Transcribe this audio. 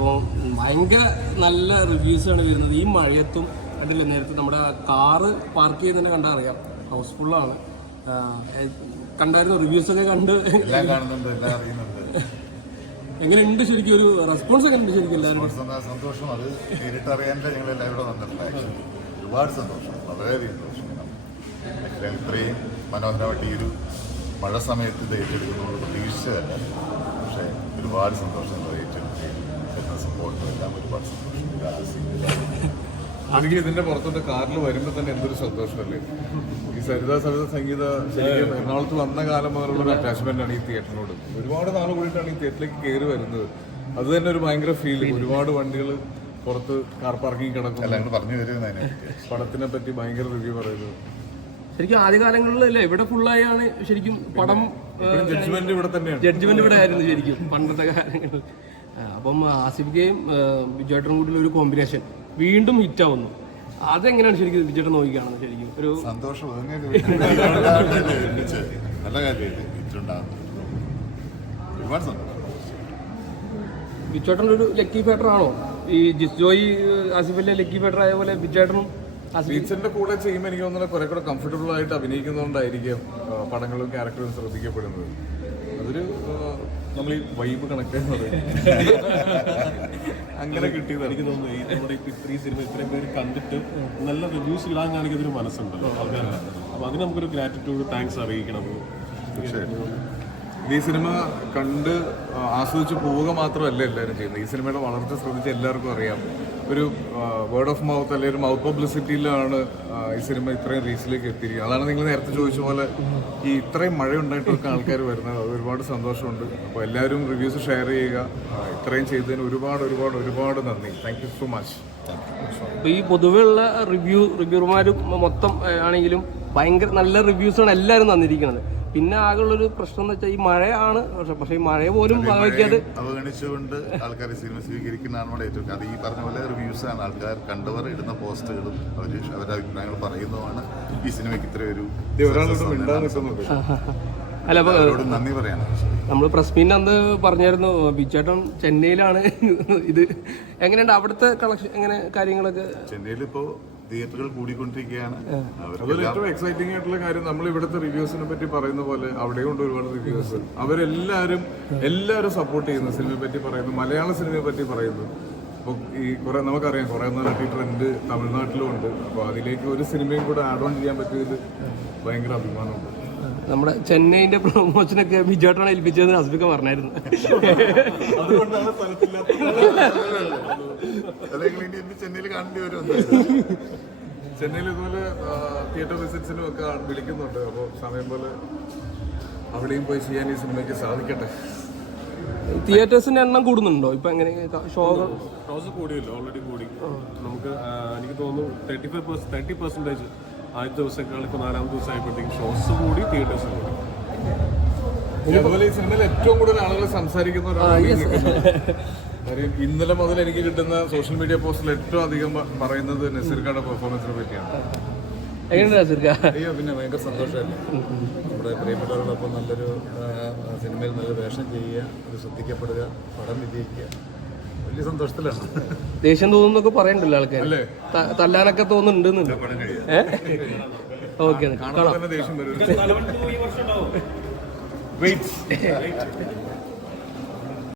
അപ്പോൾ ഭയങ്കര നല്ല റിവ്യൂസാണ് വരുന്നത്. ഈ മഴയത്തും കണ്ടില്ല നേരത്തെ നമ്മുടെ കാറ് പാർക്ക് ചെയ്യുന്നതിനെ കണ്ടാൽ അറിയാം. ഹൗസ്ഫുള്ളാണ് കണ്ടായിരുന്നു? കണ്ട്? എല്ലാം കാണുന്നുണ്ട് എല്ലാം അറിയുന്നുണ്ട്. എങ്ങനെയുണ്ട് ശരിക്കും ഒരു റെസ്പോൺസ് എങ്ങനെയുണ്ട് ശരിക്കും എല്ലാവരും സന്തോഷം സന്തോഷം. അത് നേരിട്ടറിയാന്റെ ഞങ്ങൾ എല്ലാവരും വന്നിട്ടുണ്ട് ആക്ച്വലി ഒരുപാട് സന്തോഷം. വളരെ സന്തോഷം. ആക്ച്വലി ഇത്രയും മനോഹരമായിട്ട് ഈ ഒരു മഴ സമയത്ത് ഇത് ഏറ്റെടുക്കുന്നതുകൊണ്ട് പ്രതീക്ഷിച്ചതല്ല. പക്ഷേ ഒരുപാട് സന്തോഷം എന്ന ഒരുപാട്. എനിക്ക് ഇതിന്റെ പുറത്തോട്ട് കാറിൽ വരുമ്പോ തന്നെ എന്തൊരു സന്തോഷമല്ലേ? ഈ സരിത സരിത സംഗീത ശരിക്കും എറണാകുളത്ത് വന്ന കാലം മുതലുള്ള ഒരു അറ്റാച്ച്മെന്റ് ആണ് ഈ തിയേറ്ററിനോട് ഒരുപാട് നാൾ കൂടിയിട്ടാണ് ഈ തിയേറ്ററിലേക്ക് കയറി വരുന്നത്. അത് തന്നെ ഒരു ഭയങ്കര ഫീൽ ഒരുപാട് വണ്ടികൾ പുറത്ത് കാർ പാർക്കിംഗ് കിടക്കും പറഞ്ഞു തരുന്നതിനെ പടത്തിനെ പറ്റി ഭയങ്കര റിവ്യൂ പറയുന്നത് ശരിക്കും ആദ്യ കാലങ്ങളിൽ ഇവിടെ ഫുള്ളായാണ് ശരിക്കും പടം ജഡ്ജ്മെന്റ് ഇവിടെ തന്നെയാണ്. ജഡ്ജ്മെന്റ് ഇവിടെ ആയിരുന്നു ശരിക്കും പണ്ടത്തെ കാലങ്ങളിൽ. അപ്പം ആസിഫിക്കയും ബിജുവേട്ടനും കൂടി ഒരു കോമ്പിനേഷൻ വീണ്ടും ഹിറ്റ് ആവുന്നു. അതെങ്ങനെയാണ് ശരിക്കും ബിജുവേട്ടൻ നോക്കിക്കാണുന്നത് ശരിക്കും? ഒരു സന്തോഷം നല്ല കാര്യമായിട്ട് ഇട്ടുണ്ടാകുന്നു ഒരുപാട് സന്തോഷം. ബിജുവേട്ടൻ ഒരു ലക്കി ഫേറ്റർ ആണോ? ഈ ജിസ്ജോയി ആസിഫിലെ ലക്കി ഫേറ്റർ ആയ പോലെ ബിജുവേട്ടനും ടീച്ചറിന്റെ കൂടെ ചെയ്യുമ്പോൾ എനിക്ക് തോന്നുന്നത് കുറെ കൂടെ കംഫർട്ടബിൾ ആയിട്ട് അഭിനയിക്കുന്നതുകൊണ്ടായിരിക്കും പടങ്ങളും ക്യാരക്ടറും ശ്രദ്ധിക്കപ്പെടുന്നത്. അതൊരു നമ്മൾ ഈ വൈബ് കണക്ട് എന്ന് പറയുന്നത് അങ്ങനെ കിട്ടിയത് എനിക്ക് തോന്നുന്നു ഈ നമ്മുടെ ഇത്രയും സിനിമ ഇത്രയും പേര് കണ്ടിട്ട് നല്ല റിവ്യൂസ് ഇടാൻ കാണിക്കുന്ന ഒരു മനസ്സുണ്ടല്ലോ. ആൾക്കാരുടെ അപ്പൊ അതിന് നമുക്കൊരു ഗ്രാറ്റിറ്റ്യൂഡ് താങ്ക്സ് അറിയിക്കണം ഈ സിനിമ കണ്ട് ആസ്വദിച്ച് പോവുക മാത്രമല്ല എല്ലാവരും ചെയ്യുന്നത്. ഈ സിനിമയുടെ വളർച്ച ശ്രദ്ധിച്ച് എല്ലാവർക്കും അറിയാം. ഒരു വേർഡ് ഓഫ് മൗത്ത് അല്ലെങ്കിൽ ഒരു മൗത്ത് പബ്ലിസിറ്റിയിലാണ് ഈ സിനിമ ഇത്രയും റീച്ചിലേക്ക് എത്തിയിരിക്കുന്നത്. അതാണ് നിങ്ങൾ നേരത്തെ ചോദിച്ച പോലെ ഈ ഇത്രയും മഴ ഉണ്ടായിട്ടൊക്കെ ആൾക്കാർ വരുന്നത്. അത് ഒരുപാട് സന്തോഷമുണ്ട്. അപ്പോൾ എല്ലാവരും റിവ്യൂസ് ഷെയർ ചെയ്യുക. ഇത്രയും ചെയ്തതിന് ഒരുപാട് ഒരുപാട് ഒരുപാട് നന്ദി. താങ്ക് യു സോ മച്ച് അപ്പോൾ ഈ പൊതുവെയുള്ള റിവ്യൂ റിവ്യൂർമാരും മൊത്തം ആണെങ്കിലും ഭയങ്കര നല്ല റിവ്യൂസാണ് എല്ലാവരും തന്നിരിക്കുന്നത്. പിന്നെ ആകെയുള്ളൊരു പ്രശ്നം എന്ന് വെച്ചാൽ ഈ മഴയാണ്. പക്ഷെ പക്ഷെ ഈ മഴ പോലും വകവയ്ക്കാതെ അവഗണിച്ചുകൊണ്ട് ആൾക്കാർ സിനിമ സ്വീകരിക്കുന്നതാണ് നമ്മുടെ ഏറ്റവും അത് ഈ പറഞ്ഞ പോലെ റിവ്യൂസ് ആണ് ആൾക്കാർ കണ്ടവർ ഇടുന്ന പോസ്റ്റുകളും അവർ അവരുടെ അഭിപ്രായങ്ങൾ പറയുന്നതുമാണ് ഈ സിനിമയ്ക്ക് ഇത്ര ഒരു അല്ല നന്ദി പറയാം നമ്മൾ പ്രസ് അന്ന് പറഞ്ഞായിരുന്നു ബിച്ചേട്ടൻ ചെന്നൈയിലാണ് ഇത്. എങ്ങനെയുണ്ട് അവിടുത്തെ കളക്ഷൻ എങ്ങനെ കാര്യങ്ങളൊക്കെ? ചെന്നൈയിൽ ഇപ്പോൾ തിയേറ്ററുകൾ കൂടിക്കൊണ്ടിരിക്കുകയാണ്. അതൊരു ഏറ്റവും എക്സൈറ്റിംഗ് ആയിട്ടുള്ള കാര്യം നമ്മൾ ഇവിടുത്തെ റിവ്യൂസിനെ പറ്റി പറയുന്ന പോലെ അവിടെയുണ്ട് ഒരുപാട് റിവ്യൂസ് അവരെല്ലാവരും എല്ലാവരും സപ്പോർട്ട് ചെയ്യുന്നു സിനിമയെ പറ്റി പറയുന്നു മലയാള സിനിമയെ പറ്റി പറയുന്നു. അപ്പോൾ ഈ കുറെ നമുക്കറിയാം കുറെ നാളായിട്ട് ഈ ട്രെൻഡ് തമിഴ്നാട്ടിലും ഉണ്ട്. അപ്പോൾ അതിലേക്ക് ഒരു സിനിമയും കൂടെ ആഡ് ഓൺ ചെയ്യാൻ പറ്റിയതിൽ ഭയങ്കര അഭിമാനമുണ്ട്. നമ്മുടെ ചെന്നൈന്റെ പ്രൊമോഷനൊക്കെ ബിജോട്ടാണ് ഏൽപ്പിച്ചതെന്ന് ഹസ്ബിക്ക പറഞ്ഞായിരുന്നു. ചെന്നൈയിൽ കാണേണ്ടി വരും ചെന്നൈയിൽ ഇതുപോലെ തിയേറ്റർ വിസിറ്റ്സിനും ഒക്കെ വിളിക്കുന്നുണ്ട്. അപ്പോൾ സമയം പോലെ അവിടെയും പോയി ചെയ്യാൻ ഈ സിനിമയ്ക്ക് സാധിക്കട്ടെ. തിയേറ്റേഴ്സിന്റെ എണ്ണം കൂടുന്നുണ്ടോ? ഇപ്പൊ എങ്ങനെ ഷോ ഷോസ് കൂടിയല്ലോ ഓൾറെഡി കൂടി. നമുക്ക് എനിക്ക് തോന്നുന്നു തേർട്ടി ഫൈവ് തേർട്ടി പെർസെന്റേജ് ആദ്യത്തെ ദിവസത്തേക്കാൾ ഇപ്പോൾ നാലാമത്തെ ദിവസം ആയപ്പോഴത്തേക്കും ഷോസ് കൂടി. തിയേറ്റേഴ്സ് കൂടി അതുപോലെ ഈ സിനിമയിൽ ഏറ്റവും കൂടുതൽ ആളുകൾ സംസാരിക്കുന്ന ഒരാളാണ് ഇന്നലെ മുതൽ എനിക്ക് കിട്ടുന്ന സോഷ്യൽ മീഡിയ പോസ്റ്റിൽ ഏറ്റവും അധികം പറയുന്നത് നസീർക്കാടെ പെർഫോമൻസിനെ പറ്റിയാണ്. അയ്യോ പിന്നെ ഭയങ്കര സന്തോഷമല്ലേ? നമ്മുടെ പ്രിയപ്പെട്ടവരോടൊപ്പം നല്ലൊരു സിനിമയിൽ നല്ല വേഷം ചെയ്യുക അത് ശ്രദ്ധിക്കപ്പെടുക പടം വിജയിക്കുക. വലിയ സന്തോഷത്തിലാണ്. ദേഷ്യം തോന്നുന്നൊക്കെ പറയണ്ടല്ലോ ആൾക്കാർ തല്ലാനൊക്കെ തോന്നുന്നുണ്ട് ഓക്കെ കാണാൻ